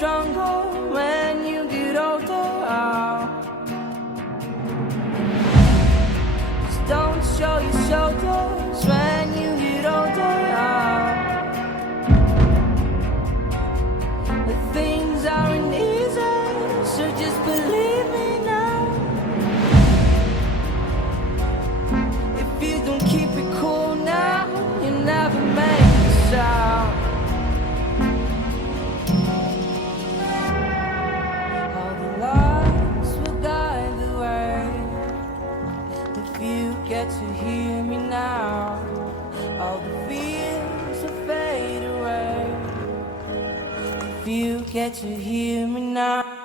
stronger when you get older. Just don't show your shoulders when you get older. The things aren't easy, so just believe me now. If you don't keep it cool now, you never make a sound. All the lights will guide the way. If you get to hear me now, all the fears will fade away. If you get to hear me now.